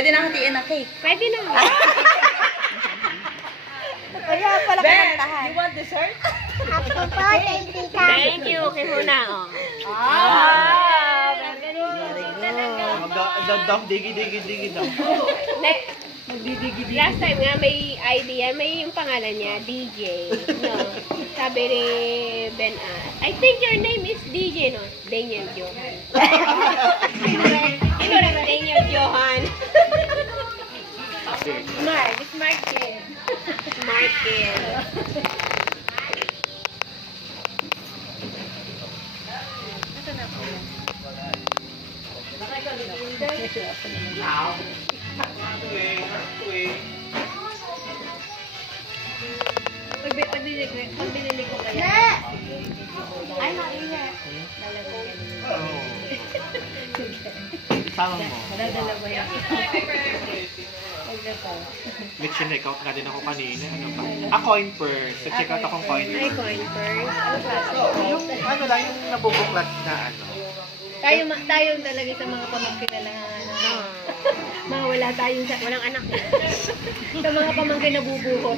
Pwede na hatiin ng cake. Pwede na. Kaya pala kamantahan. You want dessert? Ako po, thank you ka. Thank you. Okay muna, oh. Very good. Dam, digi daw. Last time nga may idea, may yung pangalan niya, DJ. No? Sabi ni Ben, I think your name is DJ, no? Daniel Johan. Ino rin, Daniel Johan. Smart kid. Smart kid. Pag binili ko kaya. Ay, maingat. Sama mo. Nadala ba yan? Mitch, check out nga din ako kanina. Ano ba? Coin purse. Check out akong coin Ay, purse. coin purse. Ano ba? Yung ano lang, yung nabubuklat na ano. Tayo talaga sa mga pamangkin na lang mga wala tayong Walang anak. sa mga pamangkin na bubuhos.